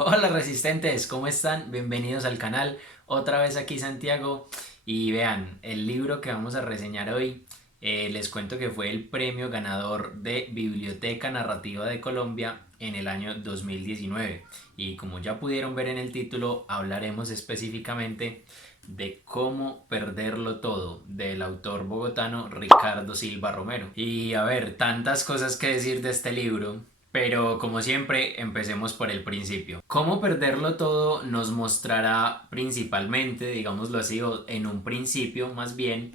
Hola resistentes, ¿cómo están? Bienvenidos al canal. Otra vez aquí Santiago. Y vean, el libro que vamos a reseñar hoy, les cuento que fue el premio ganador de Biblioteca Narrativa de Colombia en el año 2019. Y como ya pudieron ver en el título, hablaremos específicamente de Cómo perderlo todo, del autor bogotano Ricardo Silva Romero. Y a ver, tantas cosas que decir de este libro, pero como siempre, empecemos por el principio. Cómo perderlo todo nos mostrará principalmente, digámoslo así, o en un principio más bien,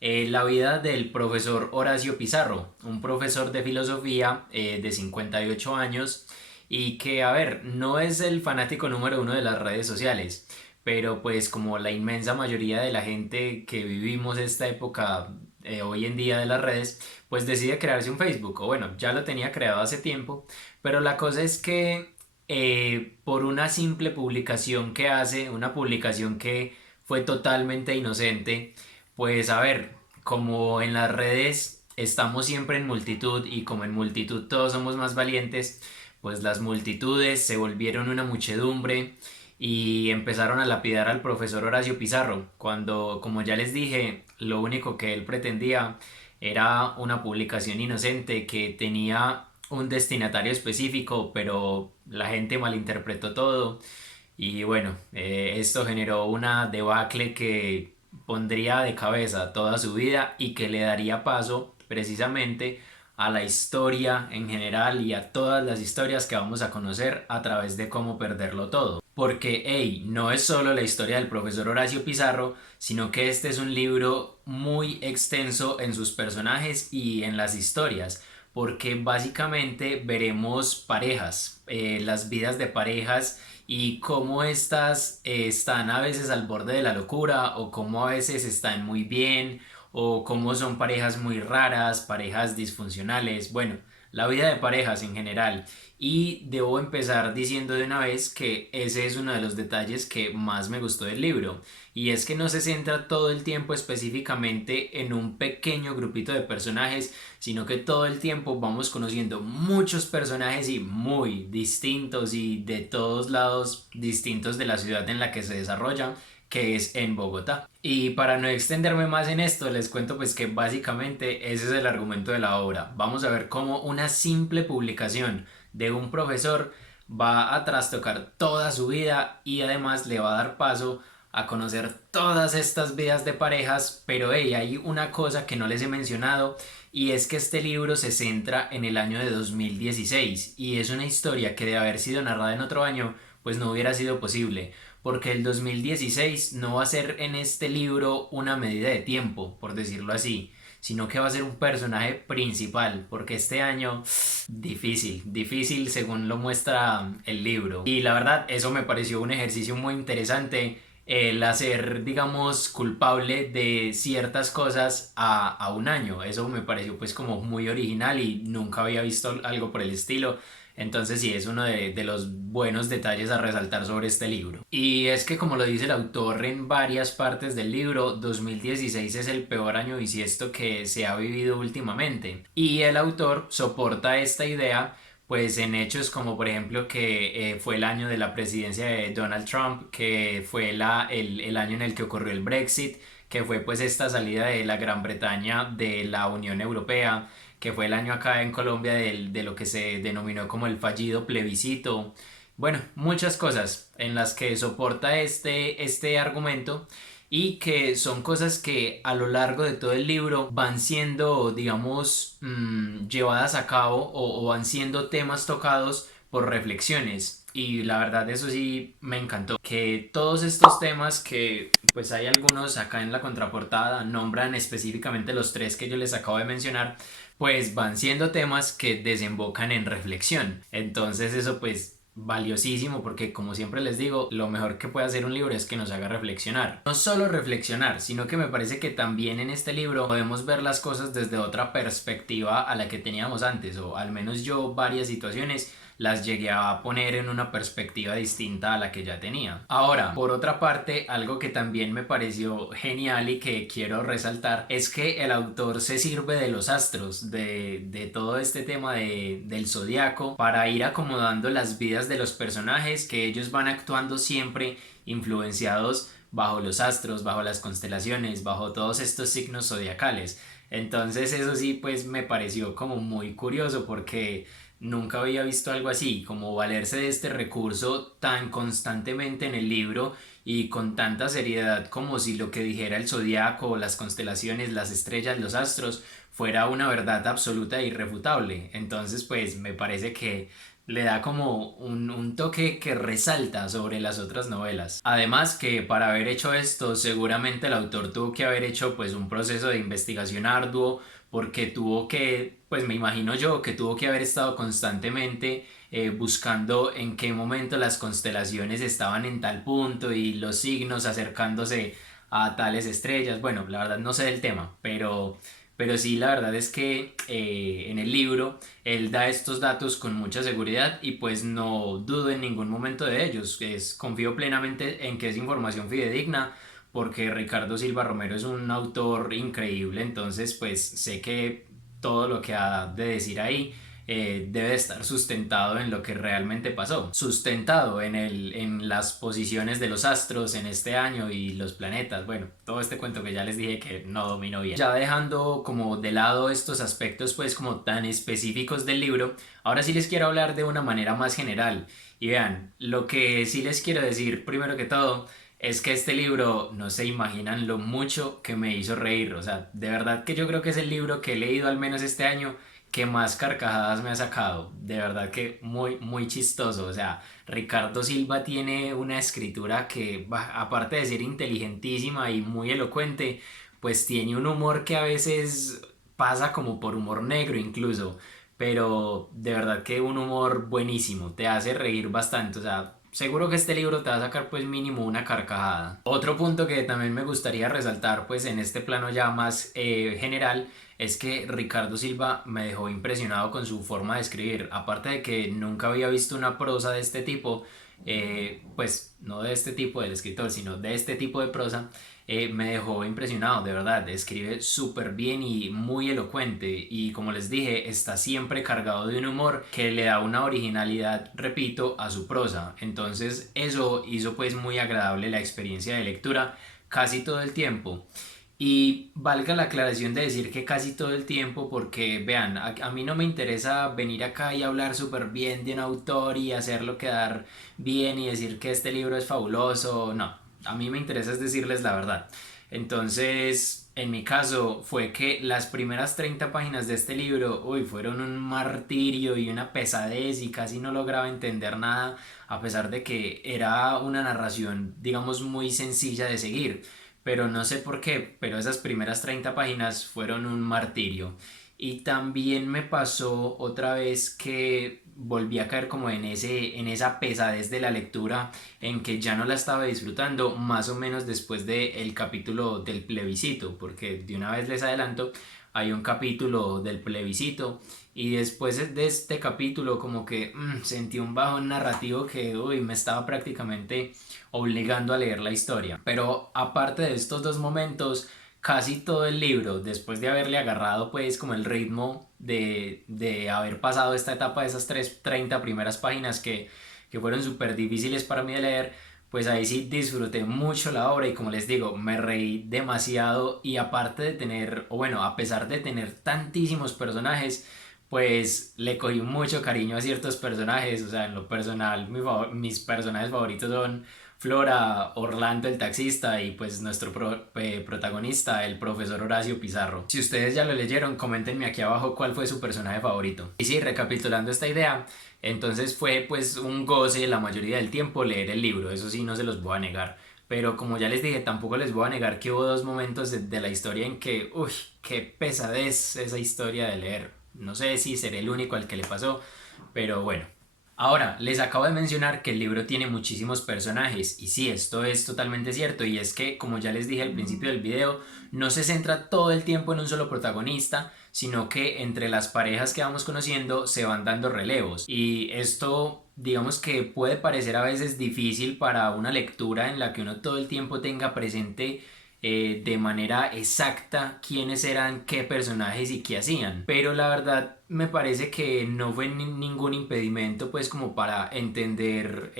la vida del profesor Horacio Pizarro, un profesor de filosofía de 58 años y que, a ver, no es el fanático número uno de las redes sociales, pero pues como la inmensa mayoría de la gente que vivimos esta época hoy en día de las redes, pues decide crearse un Facebook, o bueno, ya lo tenía creado hace tiempo, pero la cosa es que por una simple publicación que hace, una publicación que fue totalmente inocente, pues a ver, como en las redes estamos siempre en multitud y como en multitud todos somos más valientes, pues las multitudes se volvieron una muchedumbre y empezaron a lapidar al profesor Horacio Pizarro, cuando, como ya les dije, lo único que él pretendía era una publicación inocente que tenía un destinatario específico, pero la gente malinterpretó todo y bueno, esto generó una debacle que pondría de cabeza toda su vida y que le daría paso precisamente a la historia en general y a todas las historias que vamos a conocer a través de Cómo perderlo todo. Porque, hey, no es solo la historia del profesor Horacio Pizarro, sino que este es un libro muy extenso en sus personajes y en las historias, porque básicamente veremos parejas, las vidas de parejas y cómo estas están a veces al borde de la locura o cómo a veces están muy bien o cómo son parejas muy raras, parejas disfuncionales, bueno, la vida de parejas en general. Y debo empezar diciendo de una vez que ese es uno de los detalles que más me gustó del libro. Y es que no se centra todo el tiempo específicamente en un pequeño grupito de personajes, sino que todo el tiempo vamos conociendo muchos personajes y muy distintos y de todos lados distintos de la ciudad en la que se desarrolla, que es en Bogotá. Y para no extenderme más en esto, les cuento pues que básicamente ese es el argumento de la obra. Vamos a ver cómo una simple publicación de un profesor va a trastocar toda su vida y además le va a dar paso a conocer todas estas vidas de parejas, pero hey, hay una cosa que no les he mencionado y es que este libro se centra en el año de 2016 y es una historia que de haber sido narrada en otro año pues no hubiera sido posible, porque el 2016 no va a ser en este libro una medida de tiempo, por decirlo así, sino que va a ser un personaje principal, porque este año difícil, difícil según lo muestra el libro. Y la verdad, eso me pareció un ejercicio muy interesante, el hacer, digamos, culpable de ciertas cosas a un año. Eso me pareció pues como muy original y nunca había visto algo por el estilo. Entonces sí, es uno de los buenos detalles a resaltar sobre este libro. Y es que como lo dice el autor en varias partes del libro, 2016 es el peor año bisiesto que se ha vivido últimamente. Y el autor soporta esta idea pues en hechos como por ejemplo que fue el año de la presidencia de Donald Trump, que fue el año en el que ocurrió el Brexit, que fue pues esta salida de la Gran Bretaña de la Unión Europea, que fue el año acá en Colombia de lo que se denominó como el fallido plebiscito. Bueno, muchas cosas en las que soporta este argumento y que son cosas que a lo largo de todo el libro van siendo, digamos, llevadas a cabo o van siendo temas tocados por reflexiones. Y la verdad eso sí me encantó, que todos estos temas que pues hay algunos acá en la contraportada nombran específicamente los tres que yo les acabo de mencionar, pues van siendo temas que desembocan en reflexión. Entonces eso pues valiosísimo porque como siempre les digo, lo mejor que puede hacer un libro es que nos haga reflexionar. No solo reflexionar, sino que me parece que también en este libro podemos ver las cosas desde otra perspectiva a la que teníamos antes, o al menos yo varias situaciones las llegué a poner en una perspectiva distinta a la que ya tenía. Ahora, por otra parte, algo que también me pareció genial y que quiero resaltar es que el autor se sirve de los astros, de todo este tema del zodiaco, para ir acomodando las vidas de los personajes, que ellos van actuando siempre influenciados bajo los astros, bajo las constelaciones, bajo todos estos signos zodiacales. Entonces eso sí, pues me pareció como muy curioso porque nunca había visto algo así, como valerse de este recurso tan constantemente en el libro y con tanta seriedad, como si lo que dijera el zodiaco, las constelaciones, las estrellas, los astros, fuera una verdad absoluta e irrefutable. Entonces, pues me parece que le da como un toque que resalta sobre las otras novelas. Además que para haber hecho esto, seguramente el autor tuvo que haber hecho pues un proceso de investigación arduo, porque tuvo que, pues me imagino yo, que tuvo que haber estado constantemente buscando en qué momento las constelaciones estaban en tal punto y los signos acercándose a tales estrellas. Bueno, la verdad no sé del tema, pero sí, la verdad es que en el libro él da estos datos con mucha seguridad y pues no dudo en ningún momento de ellos. Confío plenamente en que es información fidedigna porque Ricardo Silva Romero es un autor increíble, entonces pues sé que todo lo que ha de decir ahí debe estar sustentado en lo que realmente pasó, sustentado en las posiciones de los astros en este año y los planetas, bueno, todo este cuento que ya les dije que no domino bien. Ya dejando como de lado estos aspectos pues como tan específicos del libro, ahora sí les quiero hablar de una manera más general. Y vean, lo que sí les quiero decir primero que todo es que este libro, no se imaginan lo mucho que me hizo reír. O sea, de verdad que yo creo que es el libro que he leído al menos este año que más carcajadas me ha sacado. De verdad que muy, muy chistoso. O sea, Ricardo Silva tiene una escritura que, bah, aparte de ser inteligentísima y muy elocuente, pues tiene un humor que a veces pasa como por humor negro incluso. Pero de verdad que un humor buenísimo, te hace reír bastante. O sea, seguro que este libro te va a sacar pues mínimo una carcajada. Otro punto que también me gustaría resaltar pues en este plano ya más general es que Ricardo Silva me dejó impresionado con su forma de escribir. Aparte de que nunca había visto una prosa de este tipo, pues no de este tipo del escritor, sino de este tipo de prosa, me dejó impresionado, de verdad. Escribe súper bien y muy elocuente y como les dije, está siempre cargado de un humor que le da una originalidad, repito, a su prosa. Entonces eso hizo pues muy agradable la experiencia de lectura casi todo el tiempo. Y valga la aclaración de decir que casi todo el tiempo, porque vean, a mí no me interesa venir acá y hablar súper bien de un autor y hacerlo quedar bien y decir que este libro es fabuloso, no, a mí me interesa es decirles la verdad. Entonces, en mi caso fue que las primeras 30 páginas de este libro, uy, fueron un martirio y una pesadez y casi no lograba entender nada, a pesar de que era una narración, digamos, muy sencilla de seguir, pero no sé por qué, pero esas primeras 30 páginas fueron un martirio. Y también me pasó otra vez que volví a caer como en esa pesadez de la lectura en que ya no la estaba disfrutando, más o menos después del capítulo del plebiscito, porque de una vez les adelanto, hay un capítulo del plebiscito y después de este capítulo como que sentí un bajón narrativo que uy, me estaba prácticamente obligando a leer la historia. Pero aparte de estos dos momentos, casi todo el libro, después de haberle agarrado pues como el ritmo de haber pasado esta etapa de esas 30 primeras páginas que fueron súper difíciles para mí de leer, pues ahí sí disfruté mucho la obra y como les digo, me reí demasiado y aparte de tener, o bueno, a pesar de tener tantísimos personajes, pues le cogí mucho cariño a ciertos personajes, o sea, en lo personal mis personajes favoritos son Flora, Orlando el taxista y pues nuestro protagonista, el profesor Horacio Pizarro. Si ustedes ya lo leyeron, coméntenme aquí abajo cuál fue su personaje favorito. Y sí, recapitulando esta idea, entonces fue pues un goce la mayoría del tiempo leer el libro, eso sí no se los voy a negar. Pero como ya les dije, tampoco les voy a negar que hubo dos momentos de la historia en que, uy, qué pesadez esa historia de leer. No sé si seré el único al que le pasó, pero bueno. Ahora, les acabo de mencionar que el libro tiene muchísimos personajes y sí, esto es totalmente cierto y es que, como ya les dije al principio del video, no se centra todo el tiempo en un solo protagonista, sino que entre las parejas que vamos conociendo se van dando relevos y esto digamos que puede parecer a veces difícil para una lectura en la que uno todo el tiempo tenga presente de manera exacta quiénes eran qué personajes y qué hacían. Pero la verdad me parece que no fue ningún impedimento pues como para entender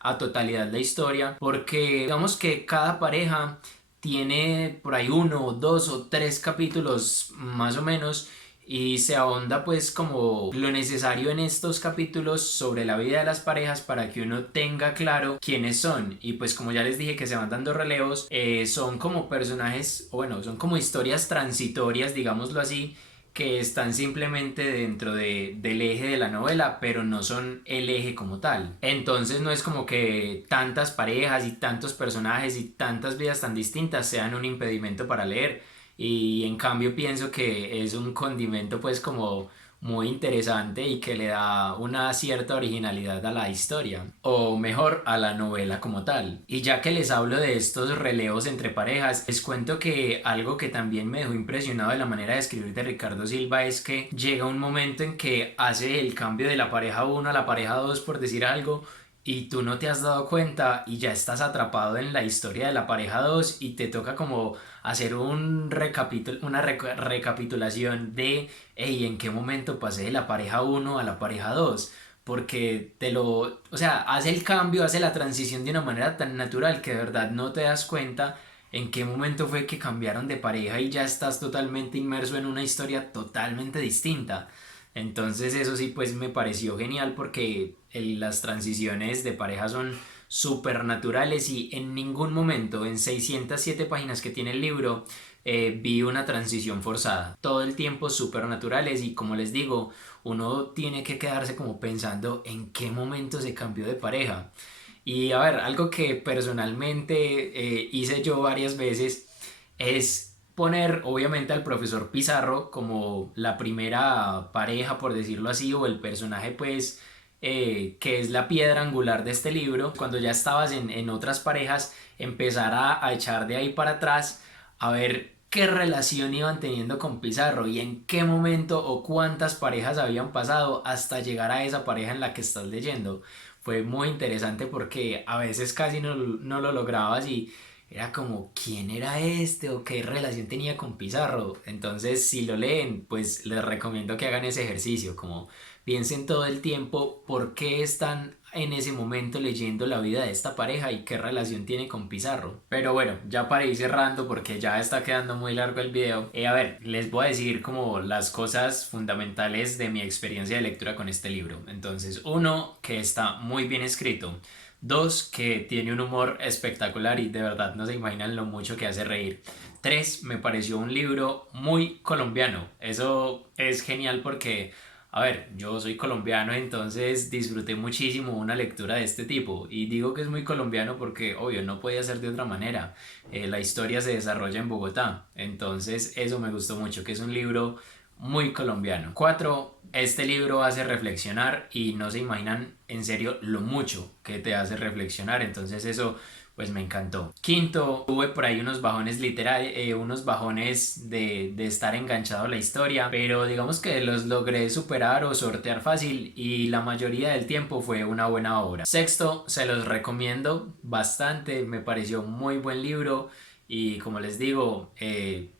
a totalidad la historia. Porque digamos que cada pareja tiene por ahí uno, dos o tres capítulos más o menos y se ahonda pues como lo necesario en estos capítulos sobre la vida de las parejas para que uno tenga claro quiénes son y pues como ya les dije que se van dando relevos, son como personajes o bueno son como historias transitorias digámoslo así que están simplemente dentro del eje de la novela, pero no son el eje como tal. Entonces no es como que tantas parejas y tantos personajes y tantas vidas tan distintas sean un impedimento para leer. Y en cambio pienso que es un condimento pues como muy interesante y que le da una cierta originalidad a la historia, o mejor, a la novela como tal. Y ya que les hablo de estos relevos entre parejas, les cuento que algo que también me dejó impresionado de la manera de escribir de Ricardo Silva es que llega un momento en que hace el cambio de la pareja uno a la pareja 2 por decir algo, y tú no te has dado cuenta y ya estás atrapado en la historia de la pareja 2 y te toca como hacer una recapitulación de hey, en qué momento pasé de la pareja uno a la pareja 2 porque o sea, hace el cambio, hace la transición de una manera tan natural que de verdad no te das cuenta en qué momento fue que cambiaron de pareja y ya estás totalmente inmerso en una historia totalmente distinta. Entonces eso sí pues me pareció genial porque las transiciones de pareja son súper naturales y en ningún momento en 607 páginas que tiene el libro vi una transición forzada. Todo el tiempo súper naturales y como les digo, uno tiene que quedarse como pensando en qué momento se cambió de pareja. Y a ver, algo que personalmente hice yo varias veces es poner obviamente al profesor Pizarro como la primera pareja, por decirlo así, o el personaje pues que es la piedra angular de este libro. Cuando ya estabas en otras parejas, empezar a echar de ahí para atrás a ver qué relación iban teniendo con Pizarro y en qué momento o cuántas parejas habían pasado hasta llegar a esa pareja en la que estás leyendo. Fue muy interesante porque a veces casi no lo lograbas y era como quién era este o qué relación tenía con Pizarro. Entonces si lo leen pues les recomiendo que hagan ese ejercicio, como piensen todo el tiempo por qué están en ese momento leyendo la vida de esta pareja y qué relación tiene con Pizarro. Pero bueno, ya para ir cerrando porque ya está quedando muy largo el video, a ver, les voy a decir como las cosas fundamentales de mi experiencia de lectura con este libro. Entonces, uno, que está muy bien escrito. Dos, que tiene un humor espectacular y de verdad no se imaginan lo mucho que hace reír. Tres, me pareció un libro muy colombiano. Eso es genial porque a ver, yo soy colombiano, entonces disfruté muchísimo una lectura de este tipo. Y digo que es muy colombiano porque, obvio, no podía ser de otra manera. La historia se desarrolla en Bogotá, entonces eso me gustó mucho, que es un libro muy colombiano. Cuatro, este libro hace reflexionar y no se imaginan en serio lo mucho que te hace reflexionar, entonces eso pues me encantó. Quinto, tuve por ahí unos bajones literarios, unos bajones de estar enganchado a la historia, pero digamos que los logré superar o sortear fácil y la mayoría del tiempo fue una buena obra. Sexto, se los recomiendo bastante, me pareció muy buen libro y como les digo,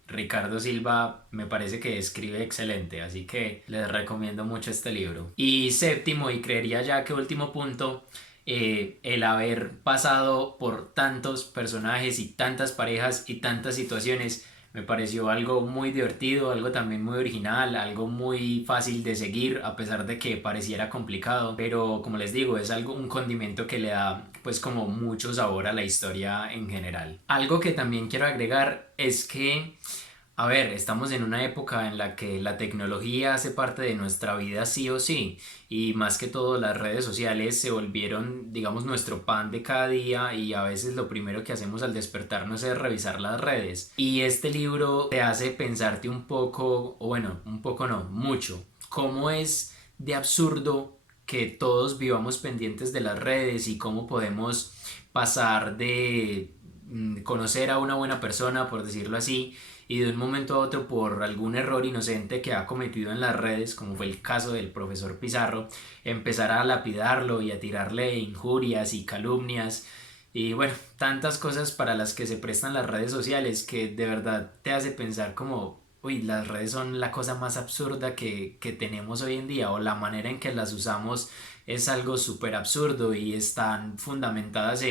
Ricardo Silva me parece que escribe excelente, así que les recomiendo mucho este libro. Y séptimo, y creería ya que último punto, el haber pasado por tantos personajes y tantas parejas y tantas situaciones me pareció algo muy divertido, algo también muy original, algo muy fácil de seguir a pesar de que pareciera complicado, pero como les digo es algo un condimento que le da pues como mucho sabor a la historia en general. Algo que también quiero agregar es que a ver, estamos en una época en la que la tecnología hace parte de nuestra vida sí o sí, y más que todo las redes sociales se volvieron, digamos, nuestro pan de cada día y a veces lo primero que hacemos al despertarnos es revisar las redes. Y este libro te hace pensarte un poco, o bueno, un poco no, mucho, cómo es de absurdo que todos vivamos pendientes de las redes y cómo podemos pasar de conocer a una buena persona, por decirlo así, y de un momento a otro por algún error inocente que ha cometido en las redes, como fue el caso del profesor Pizarro, empezar a lapidarlo y a tirarle injurias y calumnias y bueno, tantas cosas para las que se prestan las redes sociales que de verdad te hace pensar como, uy, las redes son la cosa más absurda que tenemos hoy en día o la manera en que las usamos es algo súper absurdo y están fundamentadas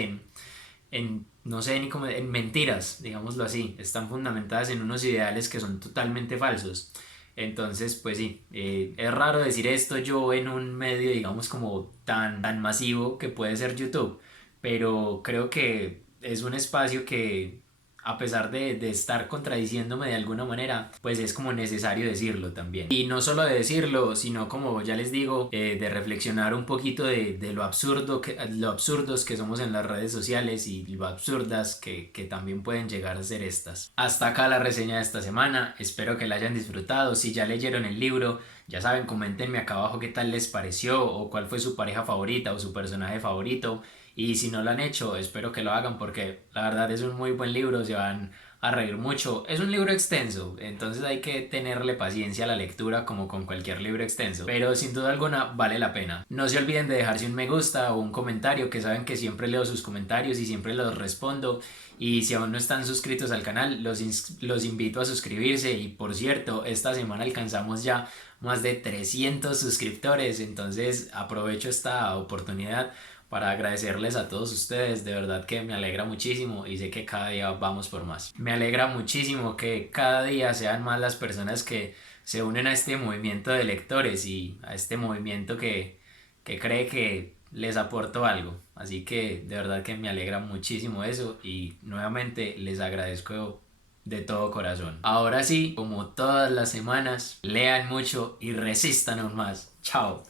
no sé ni cómo, en mentiras, digámoslo así, están fundamentadas en unos ideales que son totalmente falsos. Entonces, pues sí, es raro decir esto yo en un medio, digamos, como tan masivo que puede ser YouTube, pero creo que es un espacio que, a pesar de estar contradiciéndome de alguna manera, pues es como necesario decirlo también. Y no solo de decirlo, sino como ya les digo, de reflexionar un poquito de lo absurdo lo absurdos que somos en las redes sociales y lo absurdas que también pueden llegar a ser estas. Hasta acá la reseña de esta semana, espero que la hayan disfrutado. Si ya leyeron el libro, ya saben, coméntenme acá abajo qué tal les pareció o cuál fue su pareja favorita o su personaje favorito. Y si no lo han hecho, espero que lo hagan porque la verdad es un muy buen libro, se van a reír mucho. Es un libro extenso, entonces hay que tenerle paciencia a la lectura como con cualquier libro extenso, pero sin duda alguna vale la pena. No se olviden de dejarse un me gusta o un comentario, que saben que siempre leo sus comentarios y siempre los respondo. Y si aún no están suscritos al canal, los invito a suscribirse. Y por cierto, esta semana alcanzamos ya más de 300 suscriptores, entonces aprovecho esta oportunidad para agradecerles a todos ustedes, de verdad que me alegra muchísimo y sé que cada día vamos por más. Me alegra muchísimo que cada día sean más las personas que se unen a este movimiento de lectores y a este movimiento que cree que les aporto algo. Así que de verdad que me alegra muchísimo eso y nuevamente les agradezco de todo corazón. Ahora sí, como todas las semanas, lean mucho y resistan aún más. Chao.